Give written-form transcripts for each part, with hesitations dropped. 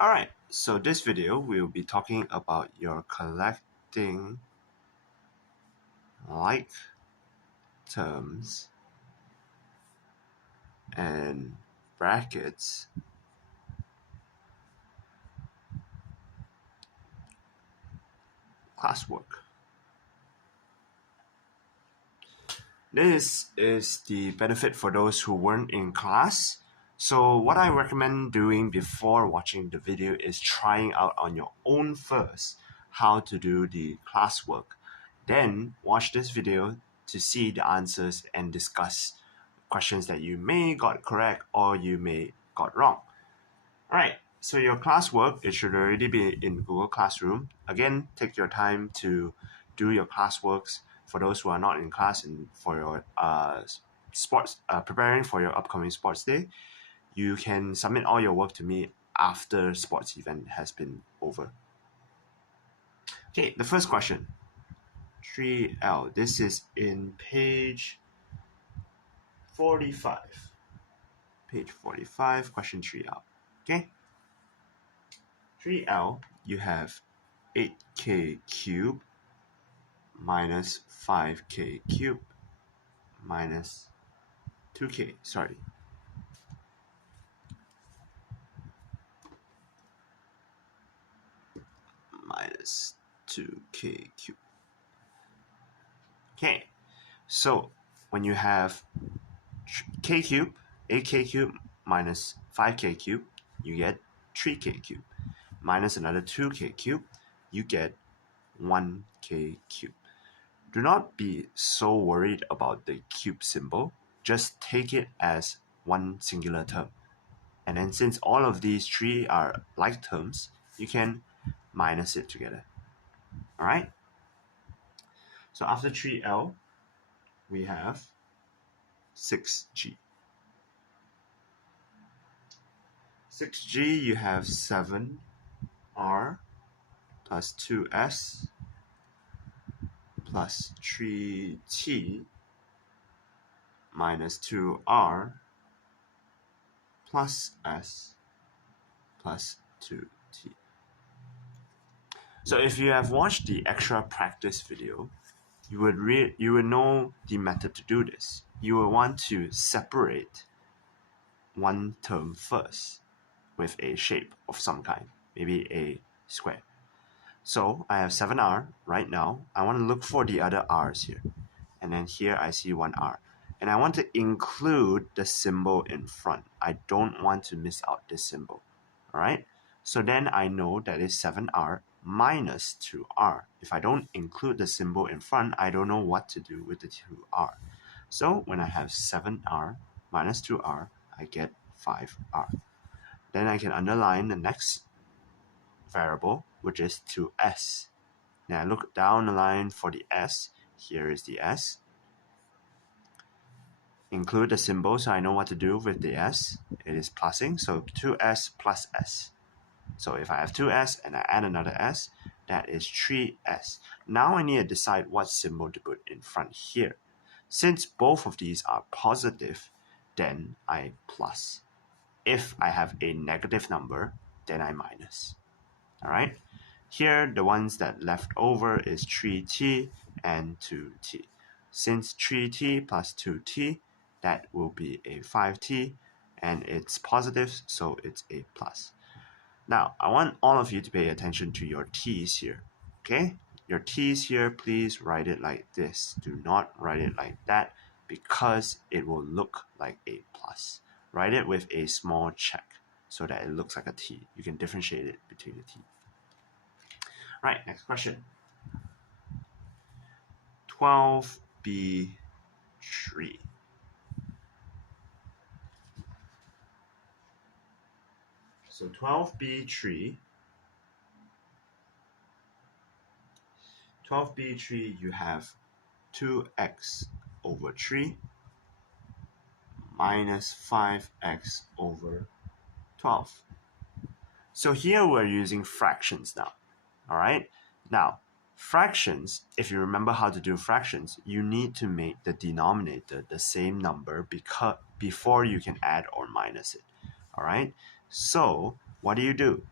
Alright, so this video we'll be talking about your collecting like terms and brackets classwork. This is the benefit for those who weren't in class. So what I recommend doing before watching the video is trying out on your own first how to do the classwork. Then watch this video to see the answers and discuss questions that you may got correct or you may got wrong. Alright, so your classwork, it should already be in Google Classroom. Again, take your time to do your classworks for those who are not in class and for your sports, preparing for your upcoming sports day. You can submit all your work to me after sports event has been over. Okay, the first question, 3L. This is in page 45. Page 45, question 3L. Okay. 3L, you have 8k cubed minus 5k cubed minus 2k, sorry. Minus 2k cubed. Okay, so when you have k cubed, 8k cubed minus 5k cubed, you get 3k cubed. Minus another 2k cubed, you get 1k cubed. Do not be so worried about the cube symbol. Just take it as one singular term. And then since all of these three are like terms, you can minus it together. All right? So after 3L, we have 6G. 6G, you have 7R plus 2S plus 3T minus 2R plus S plus 2T. So if you have watched the extra practice video, you would know the method to do this. You will want to separate one term first with a shape of some kind, maybe a square. So I have 7R right now. I want to look for the other R's here. And then here I see one R. And I want to include the symbol in front. I don't want to miss out this symbol. All right? So then I know that is 7R minus 2R. If I don't include the symbol in front, I don't know what to do with the 2R. So when I have 7R minus 2R, I get 5R. Then I can underline the next variable, which is 2S. Now I look down the line for the S. Here is the S. Include the symbol so I know what to do with the S. It is plussing, so 2S plus S. So if I have 2S and I add another S, that is 3S. Now I need to decide what symbol to put in front here. Since both of these are positive, then I plus. If I have a negative number, then I minus. All right? Here, the ones that left over is 3T and 2T. Since 3T plus 2T, that will be a 5T, and it's positive, so it's a plus. Now, I want all of you to pay attention to your T's here, okay? Your T's here, please write it like this. Do not write it like that because it will look like a plus. Write it with a small check so that it looks like a T. You can differentiate it between the T. All right, next question. 12B3. So 12B3, you have 2x over 3 minus 5x over 12. So here we're using fractions now, all right? Now, fractions, if you remember how to do fractions, you need to make the denominator the same number before you can add or minus it, all right? So what do?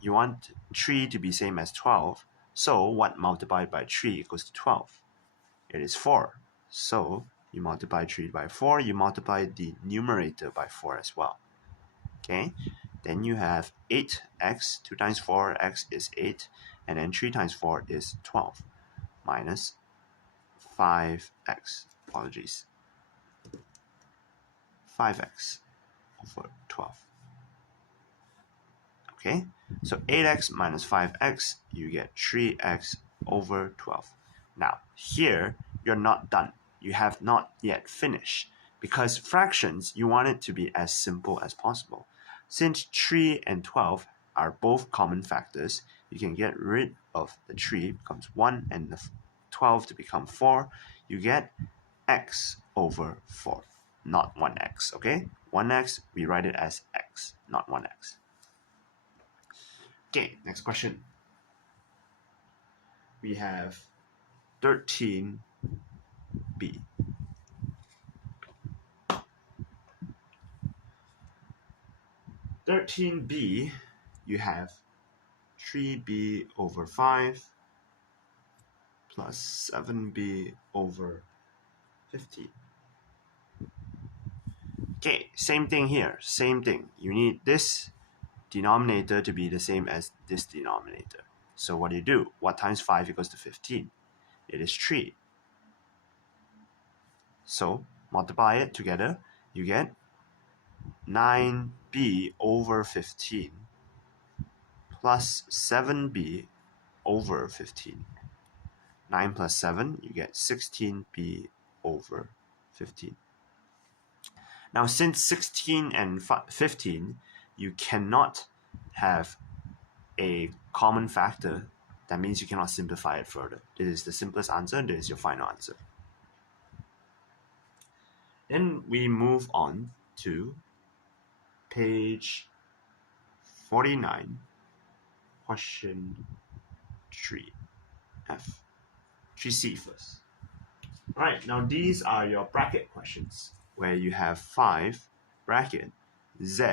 you want 3 to be same as 12. So what multiplied by 3 equals to 12? It is 4. So you multiply 3 by 4, you multiply the numerator by 4 as well. Okay, then you have 8x, 2 times 4x is 8, and then 3 times 4 is 12, minus 5x, apologies, 5x over 12. Okay, so 8x minus 5x, you get 3x over 12. Now, here, you're not done. You have not yet finished, because fractions, you want it to be as simple as possible. Since 3 and 12 are both common factors, you can get rid of the 3, becomes 1, and the 12 to become 4. You get x over 4, not 1x, okay? 1x, we write it as x, not 1x. Okay, next question. We have 13b. 13b, you have 3b over 5 plus 7b over 15. Okay, same thing here, same thing. You need this denominator to be the same as this denominator. So what do? What times 5 equals to 15? It is 3. So multiply it together, you get 9b over 15 plus 7b over 15. 9 plus 7, you get 16b over 15. Now, since 16 and 15, you cannot have a common factor, that means you cannot simplify it further. This is the simplest answer, this is your final answer. Then we move on to page 49, question 3F. 3C first. Alright, now these are your bracket questions, where you have 5 bracket z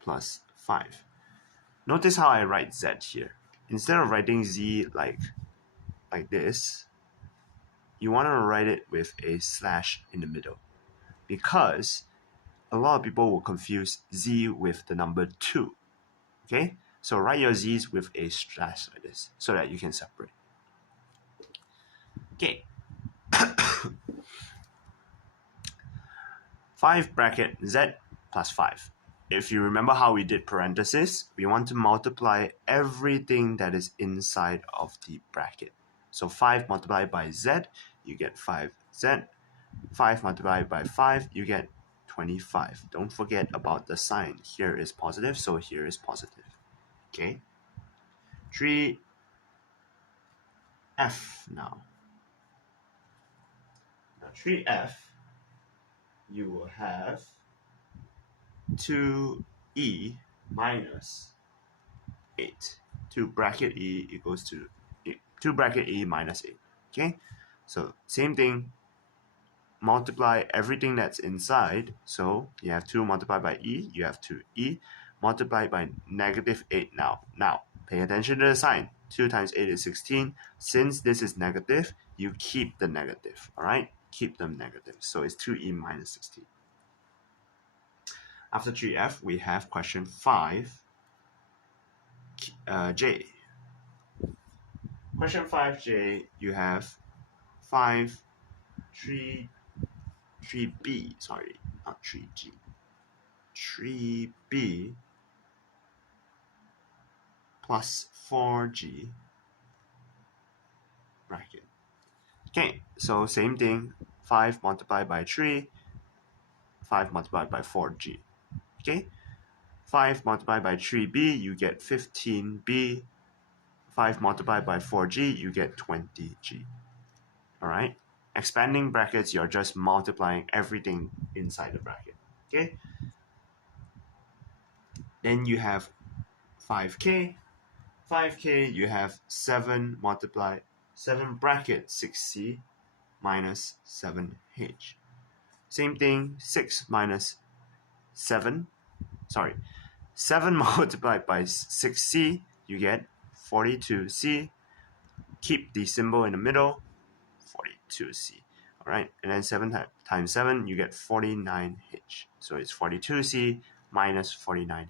plus 5. Notice how I write z here. Instead of writing z like this, you want to write it with a slash in the middle, because a lot of people will confuse z with the number 2. Okay, so write your z's with a slash like this so that you can separate. Okay. 5 bracket z plus 5. If you remember how we did parentheses, we want to multiply everything that is inside of the bracket. So 5 multiplied by z, you get 5z. 5 multiplied by 5, you get 25. Don't forget about the sign. Here is positive, so here is positive. Okay. 3F now. Now 3F, you will have 2e minus 8. 2 bracket e equals to 2 bracket e minus 8. Okay, so same thing, multiply everything that's inside. So you have 2 multiplied by e, you have 2e multiplied by negative 8 now. Now, pay attention to the sign. 2 times 8 is 16. Since this is negative, you keep the negative, all right? Keep them negative. So it's 2e minus 16. After 3F, we have question 5J. Question 5J, you have 3B, sorry, not 3G. 3B plus 4G bracket. Okay, so same thing, 5 multiplied by 3, 5 multiplied by 4G. Okay, 5 multiplied by 3b, you get 15b. 5 multiplied by 4g, you get 20g. All right, expanding brackets, you're just multiplying everything inside the bracket. Okay, then you have 5k. 5k, you have 7 multiplied 7 bracket 6c minus 7h. Same thing, 6 minus 7, sorry, 7 multiplied by 6c, you get 42c. Keep the symbol in the middle, 42c. All right, and then 7 times 7, you get 49h. So it's 42c minus 49h.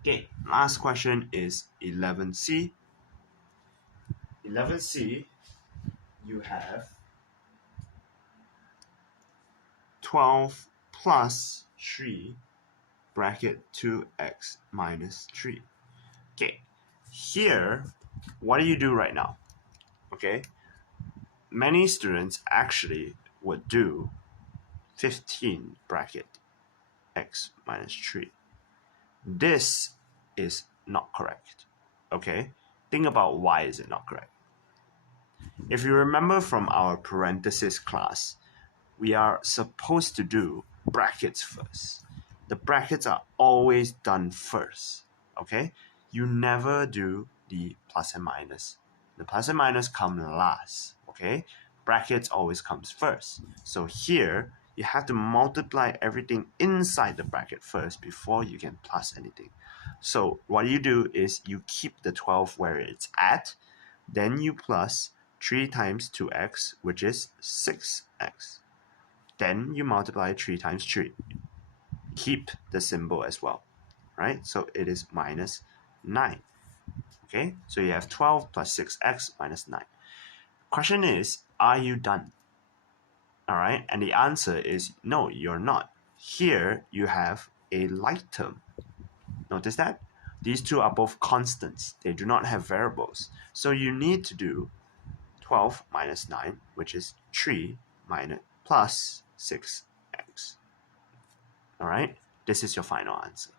Okay, last question is 11c. 11c, you have 12 plus 3 bracket 2x minus 3. Okay, here, what do you do right now? Okay, many students actually would do 15 bracket x minus 3. This is not correct. Okay, think about why is it not correct. If you remember from our parenthesis class, we are supposed to do brackets first. The brackets are always done first. Okay, you never do the plus and minus. The plus and minus come last. Okay, brackets always comes first. So here you have to multiply everything inside the bracket first before you can plus anything. So what you do is you keep the 12 where it's at, then you plus 3 times 2x, which is 6x. Then you multiply 3 times 3. Keep the symbol as well, right? So it is minus 9. Okay, so you have 12 plus 6x minus 9. Question is, are you done? All right, and the answer is no, you're not. Here you have a like term. Notice that? These two are both constants. They do not have variables. So you need to do 12 minus 9, which is 3 minus plus 6x. All right, this is your final answer.